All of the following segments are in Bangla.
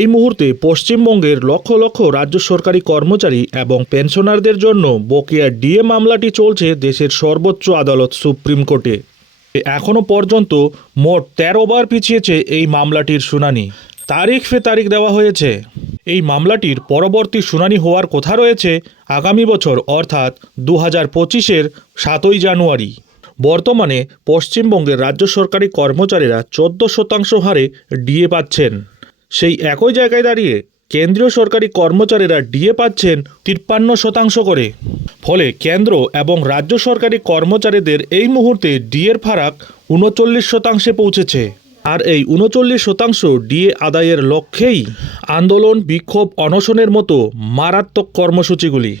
এই মুহূর্তে পশ্চিমবঙ্গের লক্ষ লক্ষ রাজ্য সরকারি কর্মচারী এবং পেনশনারদের জন্য বকেয়া ডিএ মামলাটি চলছে দেশের সর্বোচ্চ আদালত সুপ্রিম কোর্টে। এখনও পর্যন্ত মোট তেরো বার পিছিয়েছে এই মামলাটির শুনানি। তারিখ ফে তারিখ দেওয়া হয়েছে। এই মামলাটির পরবর্তী শুনানি হওয়ার কথা রয়েছে আগামী বছর, অর্থাৎ দু হাজার পঁচিশের সাতই জানুয়ারি। বর্তমানে পশ্চিমবঙ্গের রাজ্য সরকারি কর্মচারীরা চোদ্দ শতাংশ হারে ডিএ পাচ্ছেন। সেই একই জায়গায় দাঁড়িয়ে কেন্দ্রীয় সরকারি কর্মচারীরা ডিএ পাচ্ছেন তিপ্পান্ন শতাংশ করে। ফলে কেন্দ্র এবং রাজ্য সরকারি কর্মচারীদের এই মুহূর্তে ডিএর ফারাক উনচল্লিশ শতাংশে পৌঁছেছে। আর এই উনচল্লিশ শতাংশ ডিএ আদায়ের লক্ষ্যেই আন্দোলন, বিক্ষোভ, অনশনের মতো মারাত্মক কর্মসূচিগুলি।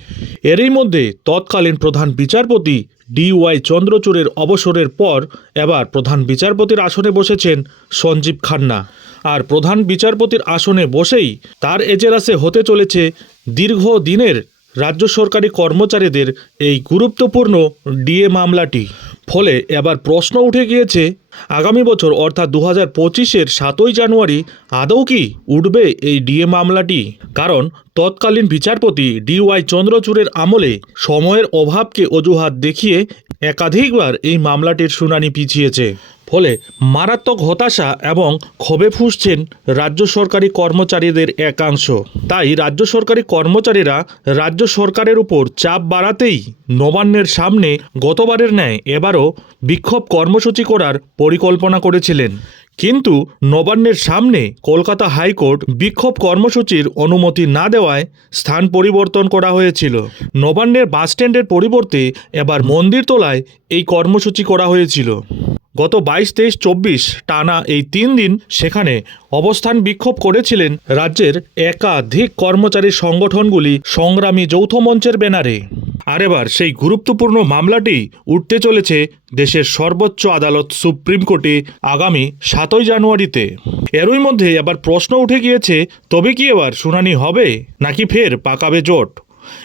এরই মধ্যে তৎকালীন প্রধান বিচারপতি ডি ওয়াই চন্দ্রচূড়ের অবসরের পর এবার প্রধান বিচারপতির আসনে বসেছেন সঞ্জীব খান্না। আর প্রধান বিচারপতির আসনে বসেই তার এজেরাসে হতে চলেছে দীর্ঘ দিনের রাজ্য সরকারি কর্মচারীদের এই গুরুত্বপূর্ণ ডিএ মামলাটি। ফলে এবার প্রশ্ন উঠে গিয়েছে, আগামী বছর অর্থাৎ দু হাজার পঁচিশের সাতই জানুয়ারি আদৌ কি উঠবে এই ডিএ মামলাটি? কারণ তৎকালীন বিচারপতি ডি ওয়াই চন্দ্রচূড়ের আমলে সময়ের অভাবকে অজুহাত দেখিয়ে একাধিকবার এই মামলাটির শুনানি পিছিয়েছে। ফলে মারাত্মক হতাশা এবং ক্ষোভে ফুসছেন রাজ্য সরকারি কর্মচারীদের একাংশ। তাই রাজ্য সরকারি কর্মচারীরা রাজ্য সরকারের উপর চাপ বাড়াতেই নবান্নের সামনে গতবারের ন্যায় এবারও বিক্ষোভ কর্মসূচি করার পরিকল্পনা করেছিলেন। কিন্তু নবান্নের সামনে কলকাতা হাইকোর্ট বিক্ষোভ কর্মসূচির অনুমতি না দেওয়ায় স্থান পরিবর্তন করা হয়েছিল। নবান্নের বাসস্ট্যান্ডের পরিবর্তে এবার মন্দিরতলায় এই কর্মসূচি করা হয়েছিল। গত বাইশ, তেইশ, চব্বিশ টানা এই তিন দিন সেখানে অবস্থান বিক্ষোভ করেছিলেন রাজ্যের একাধিক কর্মচারী সংগঠনগুলি সংগ্রামী যৌথ মঞ্চের ব্যানারে। আর এবার সেই গুরুত্বপূর্ণ মামলাটি উঠতে চলেছে দেশের সর্বোচ্চ আদালত সুপ্রিম কোর্টে আগামী সাতই জানুয়ারিতে। এরই মধ্যে এবার প্রশ্ন উঠে গিয়েছে, তবে কি এবার শুনানি হবে নাকি ফের পাকাবে জোট?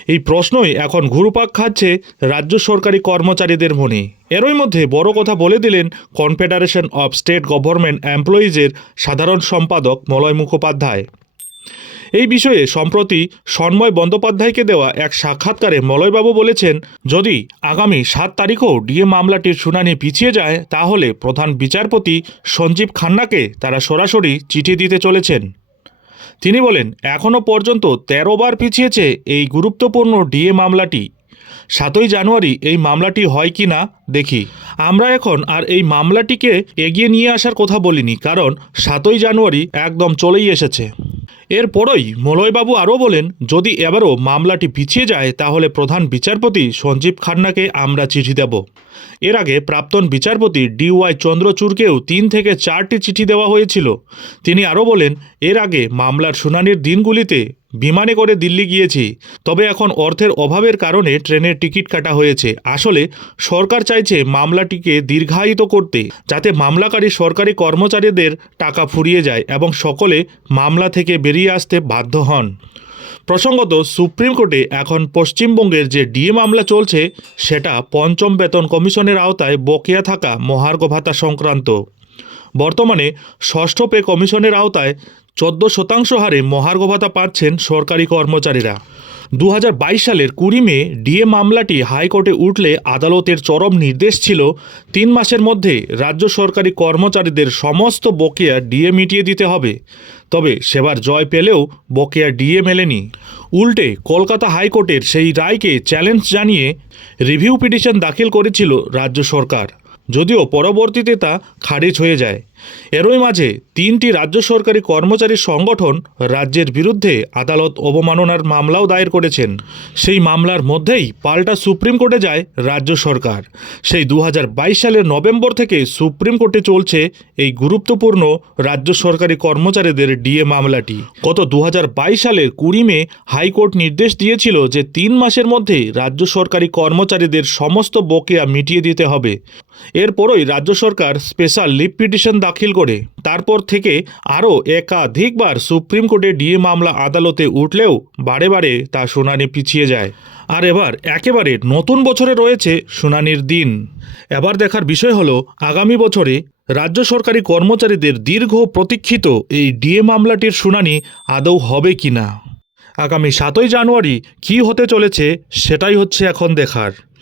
এই প্রশ্নই এখন ঘুরুপাক খাচ্ছে রাজ্য সরকারি কর্মচারীদের মনে। এরই মধ্যে বড় কথা বলে দিলেন কনফেডারেশন অব স্টেট গভর্নমেন্ট এমপ্লয়িজের সাধারণ সম্পাদক মলয় মুখোপাধ্যায়। এই বিষয়ে সম্প্রতি সন্ময় বন্দ্যোপাধ্যায়কে দেওয়া এক সাক্ষাৎকারে মলয়বাবু বলেছেন, যদি আগামী সাত তারিখও ডিএ মামলাটির শুনানি পিছিয়ে যায়, তাহলে প্রধান বিচারপতি সঞ্জীব খান্নাকে তারা সরাসরি চিঠি দিতে চলেছেন। তিনি বলেন এখনও পর্যন্ত তেরো বার পিছিয়েছে এই গুরুত্বপূর্ণ ডিএ মামলাটি। সাতই জানুয়ারি এই মামলাটি হয় কি না দেখি। আমরা এখন আর এই মামলাটিকে এগিয়ে নিয়ে আসার কথা বলিনি, কারণ সাতই জানুয়ারি একদম চলেই এসেছে। এরপরই মলয়বাবু আরও বলেন, যদি এবারও মামলাটি পিছিয়ে যায়, তাহলে প্রধান বিচারপতি সঞ্জীব খান্নাকে আমরা চিঠি দেব। এর আগে প্রাক্তন বিচারপতি ডিওয়াই চন্দ্রচূড়কেও তিন থেকে চারটি চিঠি দেওয়া হয়েছিল। তিনি আরও বলেন, এর আগে মামলার শুনানির দিনগুলিতে বিমানে করে দিল্লি গিয়েছি, তবে এখন অর্থের অভাবের কারণে ট্রেনের টিকিট কাটা হয়েছে। আসলে সরকার চাইছে মামলাটিকে দীর্ঘায়িত করতে, যাতে মামলাকারী সরকারি কর্মচারীদের টাকা ফুরিয়ে যায় এবং সকলে মামলা থেকে বেরিয়ে আসতে বাধ্য হন। প্রসঙ্গত, সুপ্রিম কোর্টে এখন পশ্চিমবঙ্গের যে ডিএ মামলা চলছে, সেটা পঞ্চম বেতন কমিশনের আওতায় বকেয়া থাকা মহার্ঘ ভাতা সংক্রান্ত। বর্তমানে ষষ্ঠ পে কমিশনের আওতায় চোদ্দ শতাংশ হারে মহার্ঘ ভাতা পাচ্ছেন সরকারি কর্মচারীরা। দু হাজার বাইশ সালের কুড়ি মে ডিএ মামলাটি হাইকোর্টে উঠলে আদালতের চরম নির্দেশ ছিল তিন মাসের মধ্যে রাজ্য সরকারি কর্মচারীদের সমস্ত বকেয়া ডিএ মিটিয়ে দিতে হবে। তবে সেবার জয় পেলেও বকেয়া ডিএ মেলেনি। উল্টে কলকাতা হাইকোর্টের সেই রায়কে চ্যালেঞ্জ জানিয়ে রিভিউ পিটিশন দাখিল করেছিল রাজ্য সরকার। যদিও পরবর্তীতে তা খারিজ হয়ে যায়। এরই মাঝে তিনটি রাজ্য সরকারি কর্মচারী সংগঠন রাজ্যের বিরুদ্ধে আদালত অবমাননার মামলাও দায়ের করেছেন। সেই মামলার মধ্যেই পাল্টা সুপ্রিম কোর্টে যায় রাজ্য সরকার। সেই দুহাজার বাইশ সালের নভেম্বর থেকে সুপ্রিম কোর্টে চলছে এই গুরুত্বপূর্ণ রাজ্য সরকারি কর্মচারীদের ডিএ মামলাটি। গত দু হাজার বাইশ সালের কুড়ি মে হাইকোর্ট নির্দেশ দিয়েছিল যে তিন মাসের মধ্যে রাজ্য সরকারি কর্মচারীদের সমস্ত বকেয়া মিটিয়ে দিতে হবে। এরপরই রাজ্য সরকার স্পেশাল লিভ পিটিশন দাখিল করে। তারপর থেকে আরও একাধিকবার সুপ্রিম কোর্টে ডিএ মামলা আদালতে উঠলেও বারে বারে তা শুনানি পিছিয়ে যায়। আর এবার একেবারে নতুন বছরে রয়েছে শুনানির দিন। এবার দেখার বিষয় হলো, আগামী বছরে রাজ্য সরকারি কর্মচারীদের দীর্ঘ প্রতীক্ষিত এই ডিএ মামলাটির শুনানি আদৌ হবে কি না আগামী সাতই জানুয়ারি কি হতে চলেছে, সেটাই হচ্ছে এখন দেখার।